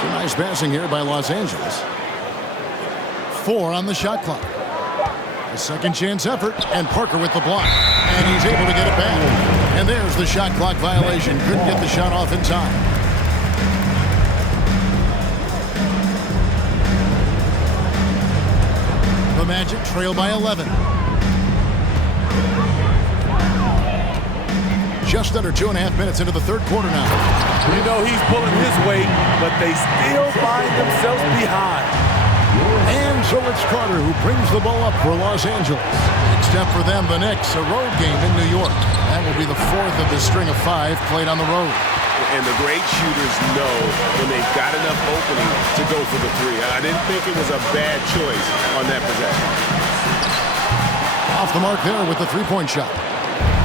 Some nice passing here by Los Angeles. 4 on the shot clock. A second chance effort, and Parker with the block. And he's able to get it back. And there's the shot clock violation. Couldn't get the shot off in time. The Magic trail by 11. Just under 2.5 minutes into the third quarter now. You know he's pulling his weight, but they still find themselves behind. And so it's Carter who brings the ball up for Los Angeles. Next up for them, the Knicks, a road game in New York. That will be the 4th of the string of 5 played on the road. And the great shooters know when they've got enough opening to go for the 3. I didn't think it was a bad choice on that possession. Off the mark there with the three-point shot.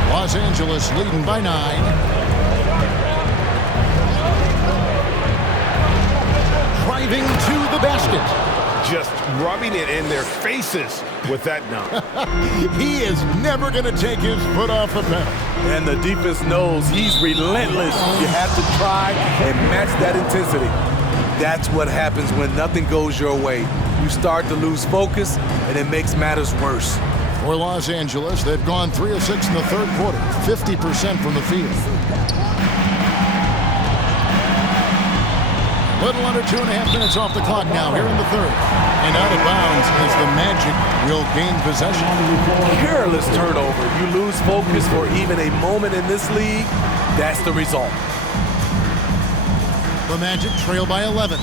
Los Angeles leading by 9. Driving to the basket. Just rubbing it in their faces with that dunk. He is never going to take his foot off the pedal. And the defense knows he's relentless. You have to try and match that intensity. That's what happens when nothing goes your way. You start to lose focus, and it makes matters worse. For Los Angeles, they've gone 3 of 6 in the third quarter, 50% from the field. Little under 2.5 minutes off the clock now here in the third. And out of bounds as the Magic will gain possession. Careless turnover. You lose focus for even a moment in this league. That's the result. The Magic trail by 11.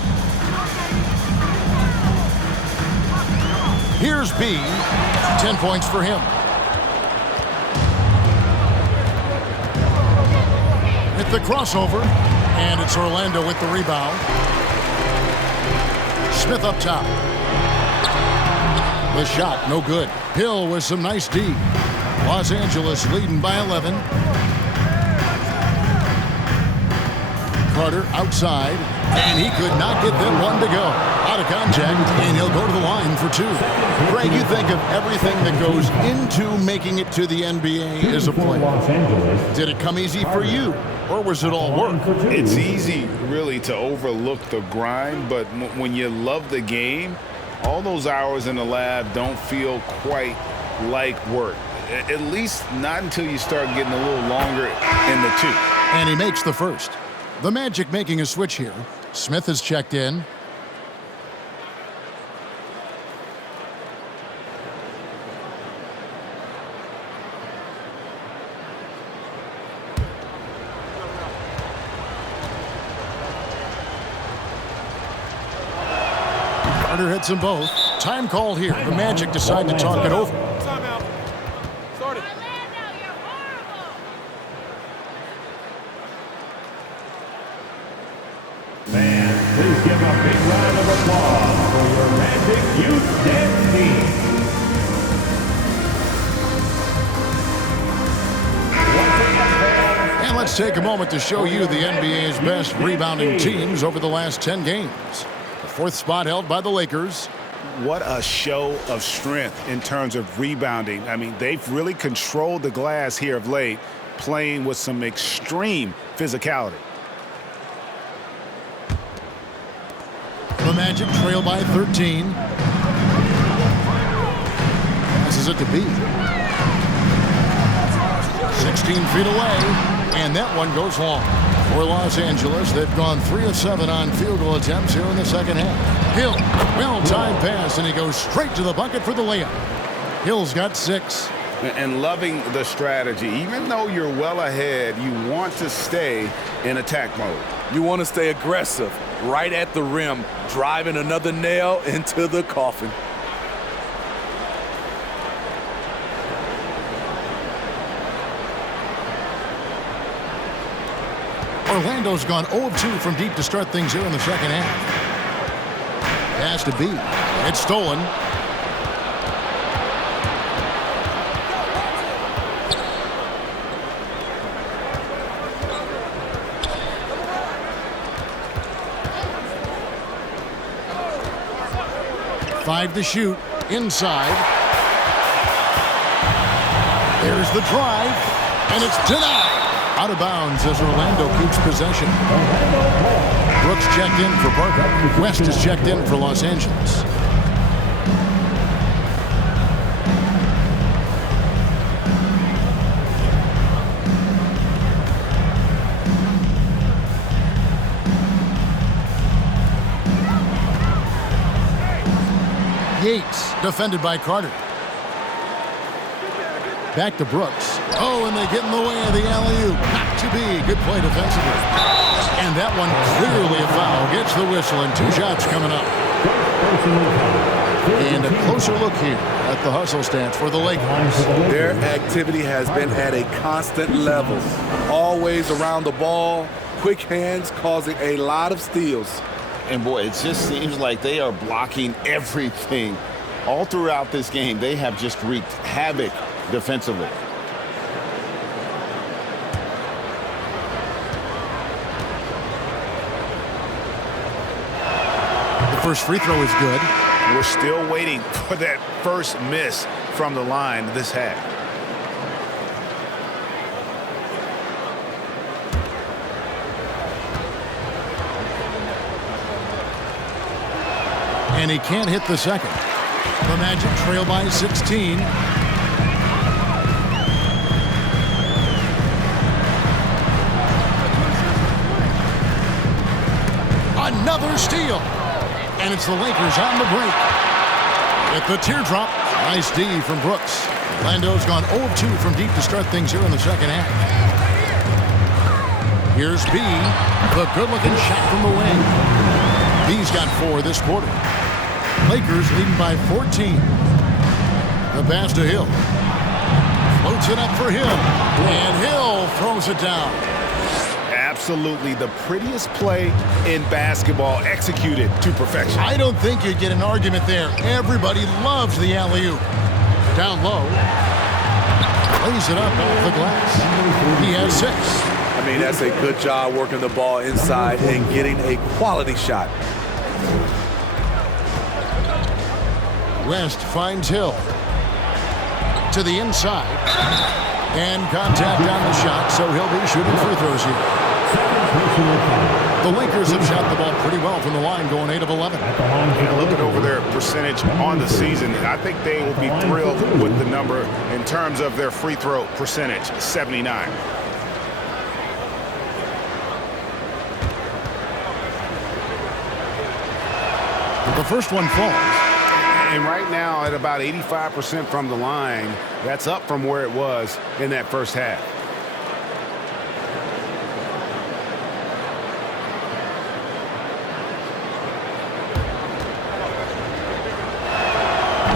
Here's B. 10 points for him. With the crossover. And it's Orlando with the rebound. Smith up top. The shot, no good. Hill with some nice D. Los Angeles leading by 11. Carter outside. And he could not get them one to go. Out of contact, and he'll go to the line for 2. Greg, you think of everything that goes into making it to the NBA as a player. Did it come easy for you, or was it all work? It's easy, really, to overlook the grind, but when you love the game, all those hours in the lab don't feel quite like work. At least not until you start getting a little longer in the tooth. And he makes the first. The Magic making a switch here. Smith has checked in. Carter hits them both. Time called here. The Magic decide to talk it over. Timeout. Start it. Fans, please give a big round of applause for your Magic Youth Dance Team. And let's take a moment to show you the NBA's best rebounding teams over the last 10 games. The 4th spot held by the Lakers. What a show of strength in terms of rebounding. I mean, they've really controlled the glass here of late, playing with some extreme physicality. The Magic trail by 13. Passes it to B. 16 feet away, and that one goes long. For Los Angeles, they've gone 3 of 7 on field goal attempts here in the second half. Hill, well-timed pass, and he goes straight to the bucket for the layup. Hill's got 6. And loving the strategy. Even though you're well ahead, you want to stay in attack mode. You want to stay aggressive, right at the rim, driving another nail into the coffin. Orlando's gone 0 of 2 from deep to start things here in the second half. Pass to B. It's stolen. Five to shoot. Inside. There's the drive. And it's denied. Out of bounds as Orlando keeps possession. Brooks checked in for Parker. West is checked in for Los Angeles. Yates, defended by Carter. Back to Brooks. Oh, and they get in the way of the alley-oop. Not to be. Good play defensively. And that one clearly a foul. Gets the whistle, and 2 shots coming up. And a closer look here at the hustle stats for the Lakers. Their activity has been at a constant level. Always around the ball. Quick hands causing a lot of steals. And boy, it just seems like they are blocking everything. All throughout this game, they have just wreaked havoc defensively. The first free throw is good. We're still waiting for that first miss from the line this half. And he can't hit the second. The Magic trail by 16. Another steal. And it's the Lakers on the break. With the teardrop. Nice D from Brooks. Lando's gone 0 of 2 from deep to start things here in the second half. Here's B. The good-looking shot from the wing. B's got 4 this quarter. Lakers leading by 14. The pass to Hill. Floats it up for Hill. And Hill throws it down. Absolutely the prettiest play in basketball, executed to perfection. I don't think you'd get an argument there. Everybody loves the alley-oop. Down low. Lays it up off the glass. He has 6. I mean, that's a good job working the ball inside and getting a quality shot. West finds Hill. To the inside. And contact on the shot, so he'll be shooting free throws here. The Lakers have shot the ball pretty well from the line, going 8 of 11. Looking over their percentage on the season, I think they will be thrilled with the number in terms of their free throw percentage, 79. The first one falls. And right now at about 85% from the line, that's up from where it was in that first half.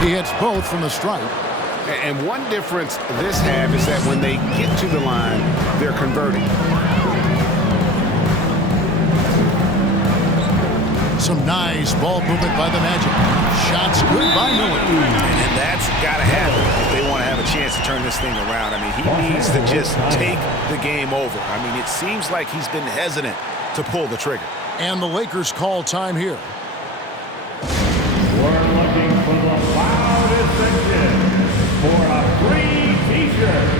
He hits both from the stripe. And one difference this half is that when they get to the line, they're converting. Some nice ball movement by the Magic. Shots good by Miller. And that's got to happen if they want to have a chance to turn this thing around. I mean, he needs to just take the game over. I mean, it seems like he's been hesitant to pull the trigger. And the Lakers call time here. We're looking for the loudest section for a free t-shirt.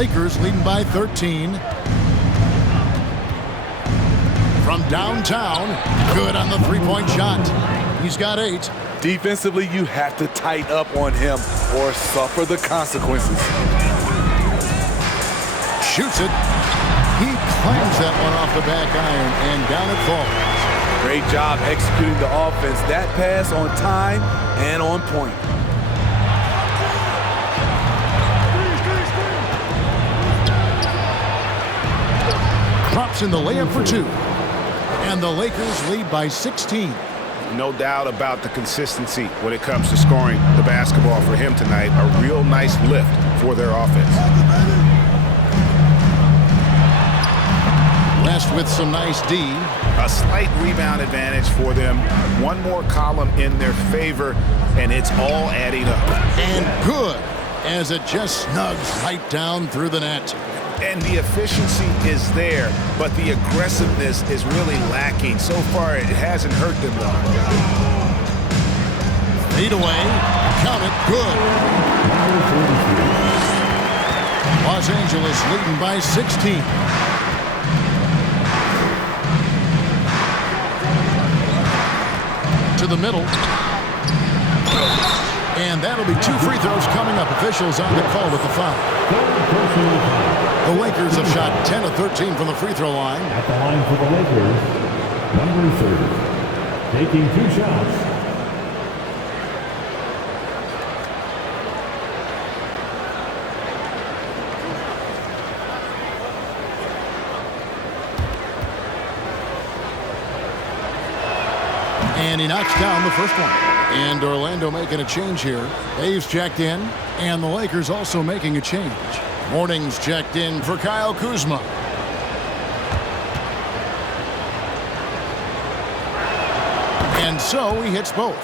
Lakers leading by 13. From downtown, good on the three-point shot. He's got 8. Defensively, you have to tighten up on him or suffer the consequences. Shoots it. He claims that one off the back iron, and down it falls. Great job executing the offense. That pass on time and on point. Drops in the layup for 2. And the Lakers lead by 16. No doubt about the consistency when it comes to scoring the basketball for him tonight. A real nice lift for their offense. West with some nice D. A slight rebound advantage for them. One more column in their favor, and it's all adding up. And good, as it just snugs right down through the net. And the efficiency is there, but the aggressiveness is really lacking. So far, it hasn't hurt them, though. Feed away. Count it. Good. Los Angeles leading by 16. To the middle. And that'll be 2 free throws coming up. Officials on the call with the foul. The Lakers have shot 10 of 13 from the free throw line. At the line for the Lakers, number 30, taking 2 shots. And he knocks down the first one. And Orlando making a change here. Dave's checked in, and the Lakers also making a change. Morning's checked in for Kyle Kuzma. And so he hits both.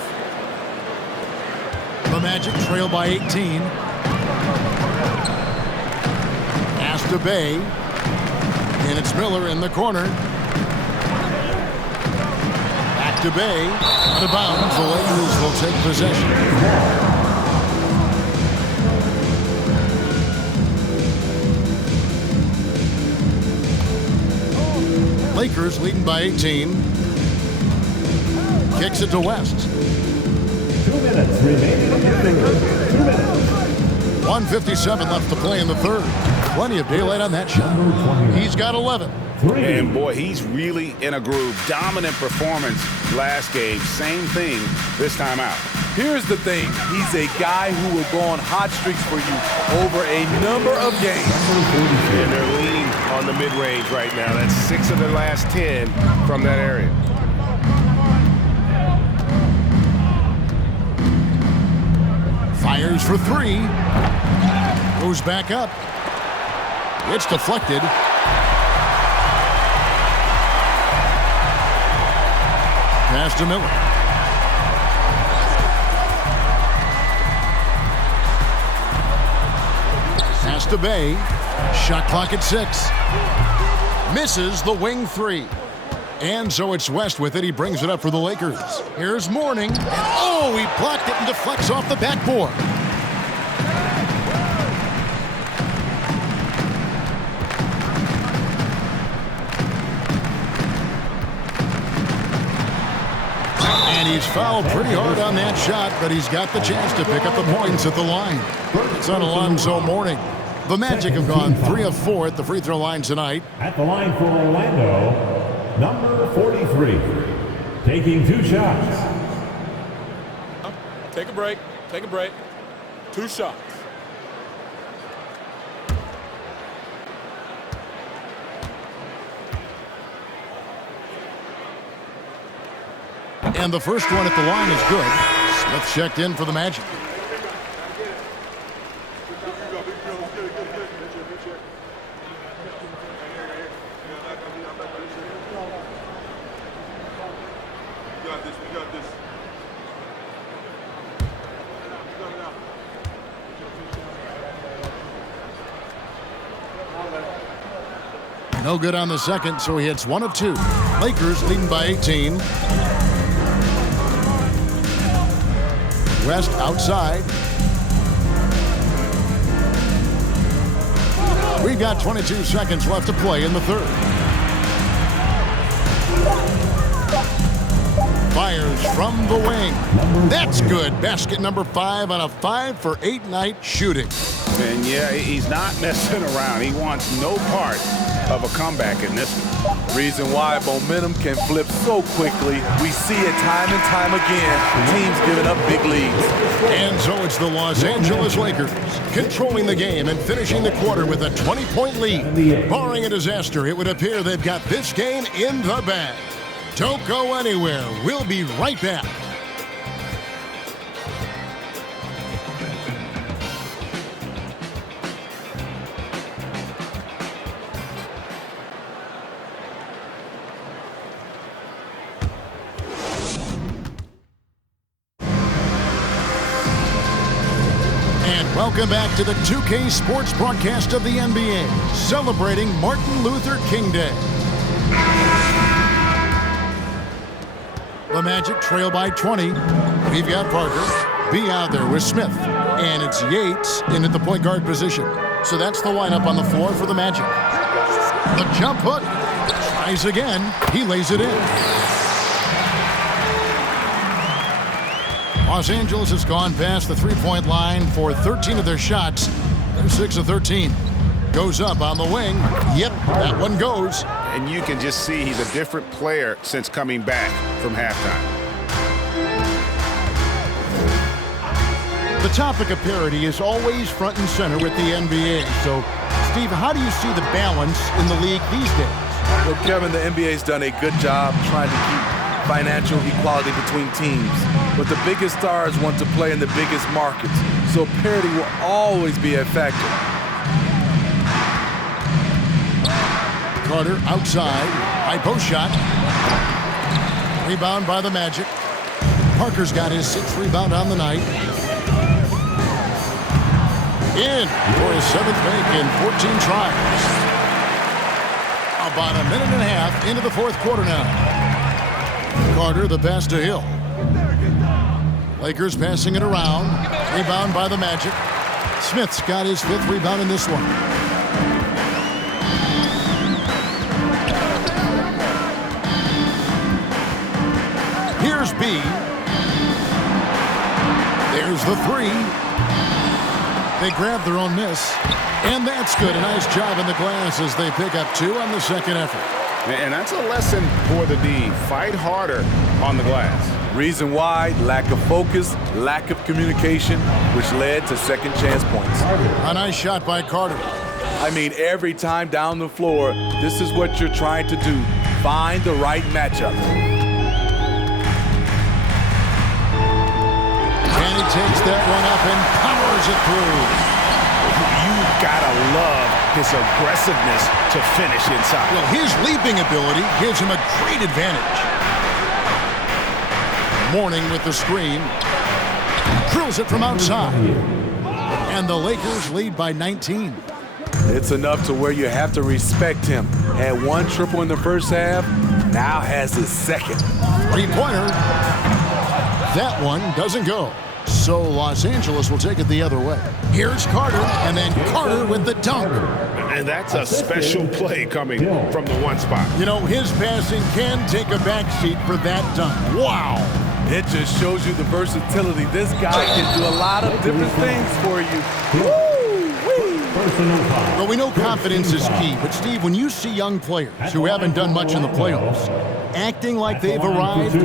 The Magic trail by 18. Pass to Bay. And it's Miller in the corner. Back to Bay. Out of bounds. The Lakers will take possession. Lakers leading by 18. Kicks it to West. 2 minutes remaining in the third. 2 minutes. 1:57 left to play in the third. Plenty of daylight on that shot. He's got 11. And boy, he's really in a groove. Dominant performance last game. Same thing this time out. Here's the thing. He's a guy who will go on hot streaks for you over a number of games. And they're leaning on the mid-range right now. That's 6 of their last 10 from that area. Fires for 3. Goes back up. It's deflected. Pass to Miller. Pass to Bay. Shot clock at 6. Misses the wing 3. And so it's West with it. He brings it up for the Lakers. Here's Mourning. And oh, he blocked it and deflects off the backboard. And he's fouled pretty hard on that shot, but he's got the chance to pick up the points at the line. It's on Alonzo Mourning. The Magic have gone 3 of 4 at the free throw line tonight. At the line for Orlando, number 43, taking 2 shots. Take a break. Take a break. 2 shots. And the first one at the line is good. Smith checked in for the Magic. No good on the second, so he hits 1 of 2. Lakers leading by 18. West outside. We've got 22 seconds left to play in the third. Fires from the wing. That's good. Basket number 5 on a 5-for-8 night shooting. And yeah, he's not messing around. He wants no part of a comeback in this one. Reason why momentum can flip so quickly. We see it time and time again. Teams giving up big leads. And so it's the Los Angeles Lakers controlling the game and finishing the quarter with a 20-point lead. Barring a disaster, it would appear they've got this game in the bag. Don't go anywhere. We'll be right back. Welcome back to the 2K Sports broadcast of the NBA, celebrating Martin Luther King Day. The Magic trail by 20. We've got Parker. B out there with Smith. And it's Yates in at the point guard position. So that's the lineup on the floor for the Magic. The jump hook. Tries again. He lays it in. Los Angeles has gone past the three-point line for 13 of their shots. They're 6 of 13. Goes up on the wing. Yep, that one goes. And you can just see he's a different player since coming back from halftime. The topic of parity is always front and center with the NBA. So, Steve, how do you see the balance in the league these days? Well, Kevin, the NBA's done a good job trying to keep financial equality between teams. But the biggest stars want to play in the biggest markets. So parity will always be a factor. Carter outside. High post shot. Rebound by the Magic. Parker's got his 6th rebound on the night. In for his 7th make in 14 tries. About a minute and a half into the 4th quarter now. Carter, the pass to Hill. Lakers passing it around. Rebound by the Magic. Smith's got his 5th rebound in this one. Here's B. There's the 3. They grab their own miss. And that's good. A nice job in the glass as they pick up 2 on the second effort. And that's a lesson for the D. Fight harder on the glass. Reason why, lack of focus, lack of communication, which led to second chance points. A nice shot by Carter. I mean, every time down the floor, this is what you're trying to do. Find the right matchup. And he takes that one up and powers it through. You've got to love his aggressiveness to finish inside. Well, his leaping ability gives him a great advantage. Mourning with the screen. Drills it from outside. And the Lakers lead by 19. It's enough to where you have to respect him. Had 1 triple in the first half, now has his 2nd. Three-pointer. That one doesn't go. So Los Angeles will take it the other way. Here's Carter, and then Carter with the dunk. And that's a special play coming from the one spot. You know, his passing can take a backseat for that dunk. Wow. It just shows you the versatility. This guy can do a lot of different things for you. Woo-wee. Well, we know confidence is key, but Steve, when you see young players who haven't done much in the playoffs acting like they've arrived,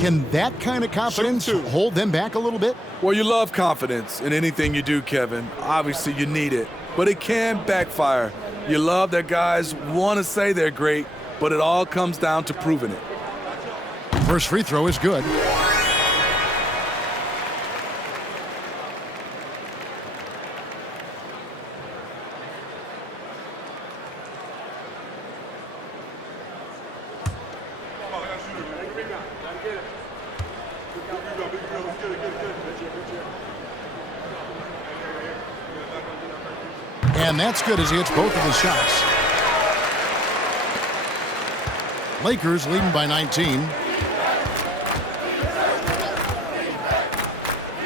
can that kind of confidence hold them back a little bit? Well, you love confidence in anything you do, Kevin. Obviously, you need it, but it can backfire. You love that guys want to say they're great, but it all comes down to proving it. First free throw is good. And that's good as he hits both of his shots. Lakers leading by 19.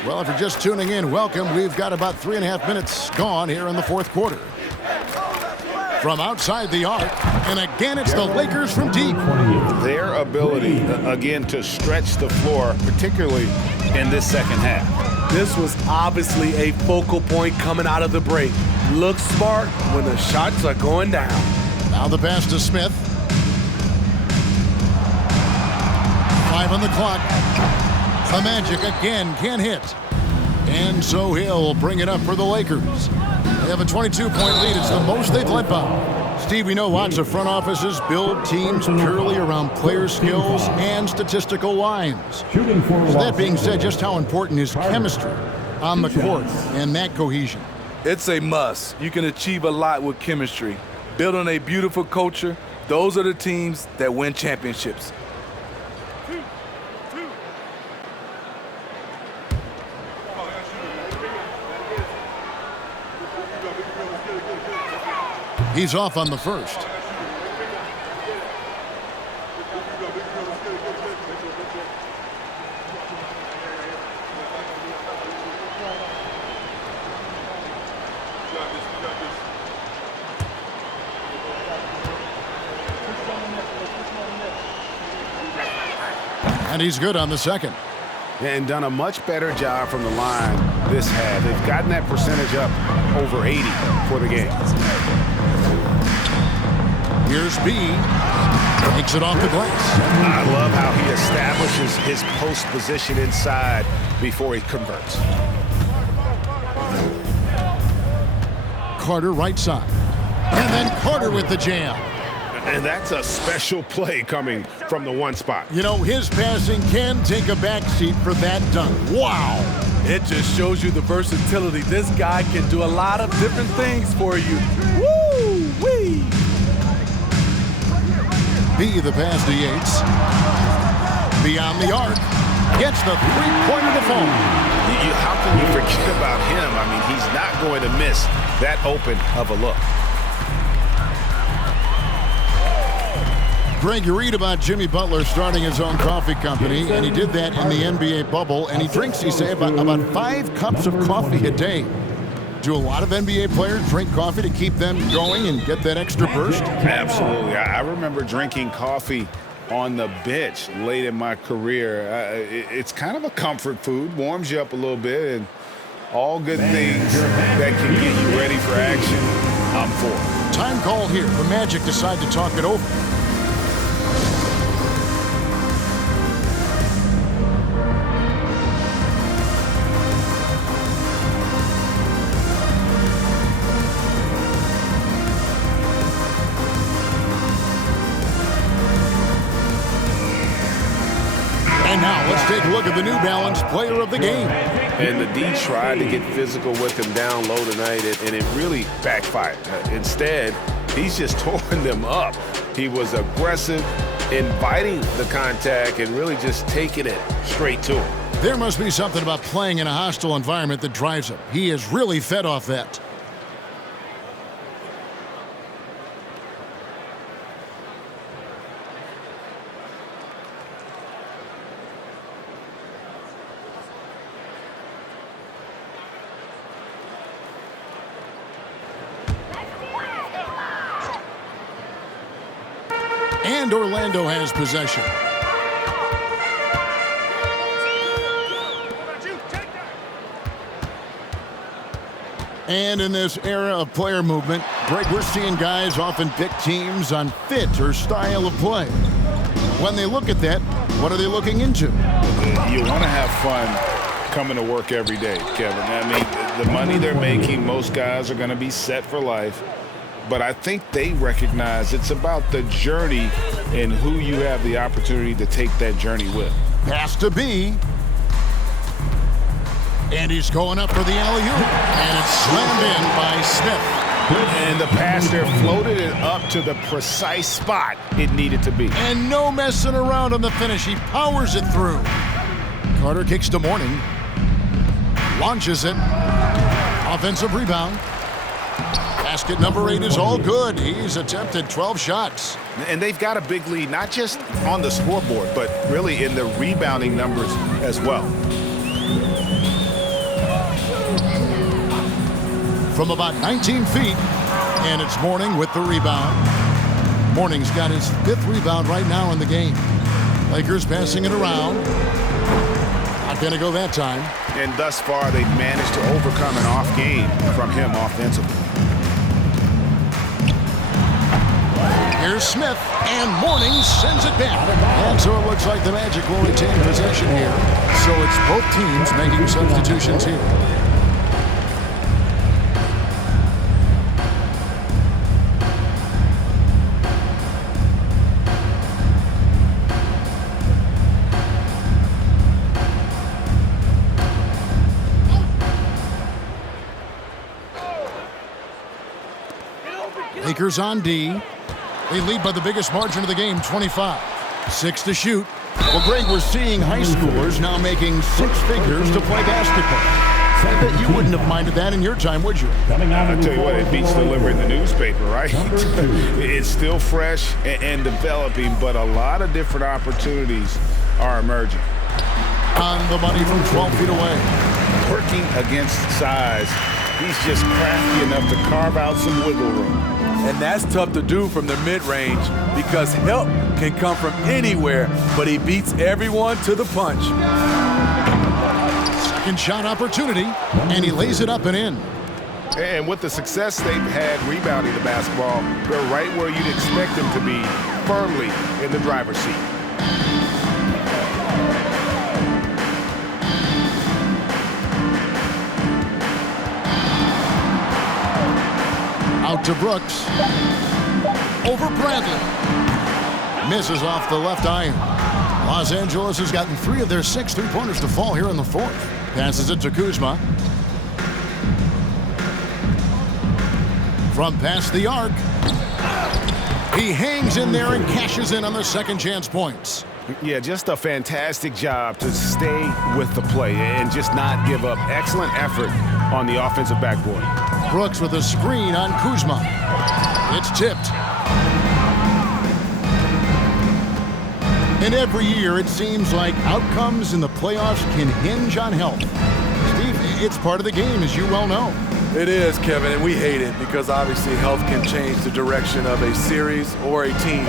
Well, if you're just tuning in, welcome. We've got about 3.5 minutes gone here in the 4th quarter. from outside the arc. And again, it's the Lakers from deep. Their ability, again, to stretch the floor, particularly in this second half. This was obviously a focal point coming out of the break. Look smart when the shots are going down. Now the pass to Smith. 5 on the clock. The Magic again can't hit. And so he'll bring it up for the Lakers. They have a 22-point lead. It's the most they've led by. Steve, we know lots of front offices build teams purely around player skills and statistical lines. So that being said, just how important is chemistry on the court and that cohesion? It's a must. You can achieve a lot with chemistry. Building a beautiful culture, those are the teams that win championships. He's off on the first. And he's good on the second. And done a much better job from the line this half. They've gotten that percentage up over 80 for the game. Here's B. Takes it off the glass. I love how he establishes his post position inside before he converts. Carter right side. And then Carter with the jam. And that's a special play coming from the one spot. You know, his passing can take a backseat for that dunk. Wow. It just shows you the versatility. This guy can do a lot of different things for you. Woo-wee! B, the pass to Yates. Beyond the arc. Gets the three-pointer to fall. How can you forget about him? I mean, he's not going to miss that open of a look. Greg, you read about Jimmy Butler starting his own coffee company, and he did that in the NBA bubble, and he drinks, he say, about 5 cups of coffee a day. Do a lot of NBA players drink coffee to keep them going and get that extra burst? Absolutely. I remember drinking coffee on the bench late in my career. It's kind of a comfort food, warms you up a little bit, and all good things that can get you ready for action, I'm for. Time call here. The Magic decide to talk it over. And now let's take a look at the New Balance Player of the Game. And the D tried to get physical with him down low tonight, and it really backfired. Instead, he's just tore them up. He was aggressive, inviting the contact, and really just taking it straight to him. There must be something about playing in a hostile environment that drives him. He is really fed off that. And Orlando has possession. And in this era of player movement, Greg, we're seeing guys often pick teams on fit or style of play. When they look at that, what are they looking into? You want to have fun coming to work every day, Kevin. I mean, the money they're making, most guys are going to be set for life. But I think they recognize it's about the journey and who you have the opportunity to take that journey with. Pass to B. And he's going up for the alley-oop. And it's slammed in by Smith. And the pass there floated it up to the precise spot it needed to be. And no messing around on the finish. He powers it through. Carter kicks to Mourning. Launches it. Offensive rebound. Basket number 8 is all good. He's attempted 12 shots. And they've got a big lead, not just on the scoreboard, but really in the rebounding numbers as well. From about 19 feet, And it's Mourning with the rebound. Mourning's got his 5th rebound right now in the game. Lakers passing it around. Not going to go that time. And thus far, they've managed to overcome an off game from him offensively. Here's Smith, and Mourning sends it back. And so it looks like the Magic will retain possession here. So it's both teams making substitutions here. Lakers on D. They lead by the biggest margin of the game, 25. 6 to shoot. Well, Greg, we're seeing high schoolers now making 6 figures to play basketball. I bet you wouldn't have minded that in your time, would you? I tell you what, it beats delivering the newspaper, right? It's still fresh and developing, but a lot of different opportunities are emerging. On the money from 12 feet away. Working against size, he's just crafty enough to carve out some wiggle room. And that's tough to do from the mid-range because help can come from anywhere, but he beats everyone to the punch. Second shot opportunity, and he lays it up and in. And with the success they've had rebounding the basketball, they're right where you'd expect them to be, firmly in the driver's seat. Out to Brooks. Over Bradley. Misses off the left iron. Los Angeles has gotten 3 of their 6 3-pointers to fall here in the 4th. Passes it to Kuzma. From past the arc. He hangs in there and cashes in on the second chance points. Yeah, just a fantastic job to stay with the play and just not give up. Excellent effort on the offensive backboard. Brooks with a screen on Kuzma. It's tipped. And every year it seems like outcomes in the playoffs can hinge on health. Steve, it's part of the game, as you well know. It is, Kevin, and we hate it because obviously health can change the direction of a series or a team.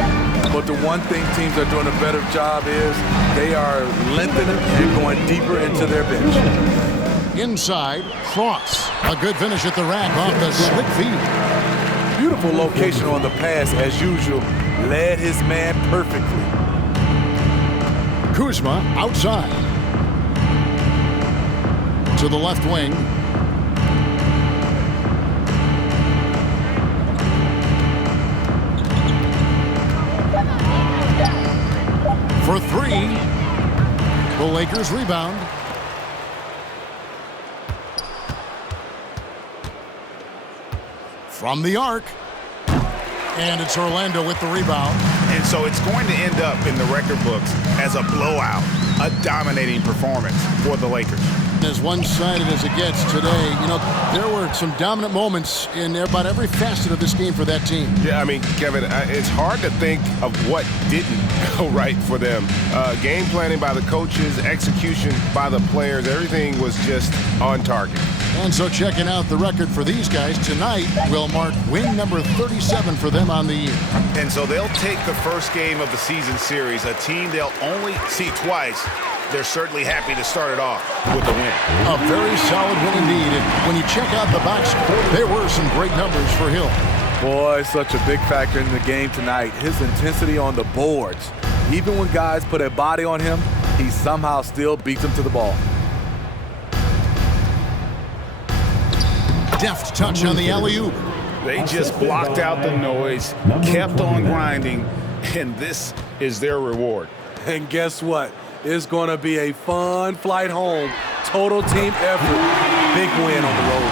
But the one thing teams are doing a better job is they are lengthening and going deeper into their bench. Inside, Cross. A good finish at the rack off the slick feed. Beautiful location on the pass, as usual. Led his man perfectly. Kuzma outside. To the left wing. For 3. The Lakers rebound. From the arc. And it's Orlando with the rebound. And so it's going to end up in the record books as a blowout, a dominating performance for the Lakers. As one-sided as it gets today, you know, there were some dominant moments in about every facet of this game for that team. Yeah, I mean, Kevin, it's hard to think of what didn't go right for them. Game planning by the coaches, execution by the players, everything was just on target. And so checking out the record for these guys tonight will mark win number 37 for them on the year. And so they'll take the first game of the season series, a team they'll only see twice. They're certainly happy to start it off with a win. A very solid win indeed. And when you check out the box score, there were some great numbers for Hill. Boy, such a big factor in the game tonight. His intensity on the boards. Even when guys put a body on him, he somehow still beats them to the ball. Deft touch on the alley-oop. They just blocked out the noise, kept on grinding, and this is their reward. And guess what? It's going to be a fun flight home. Total team effort. Big win on the road.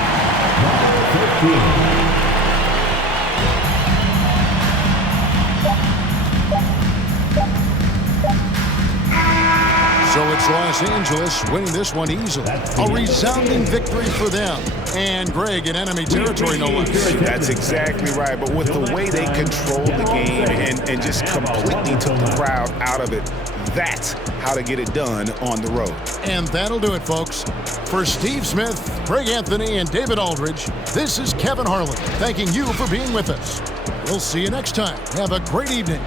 So it's Los Angeles winning this one easily. A resounding victory for them. And Greg in enemy territory, no less. That's exactly right. But with the way they controlled the game and just completely took the crowd out of it, That's how to get it done on the road. And that'll do it, folks. For Steve Smith, Greg Anthony, and David Aldridge, this is Kevin Harlan thanking you for being with us. We'll see you next time. Have a great evening.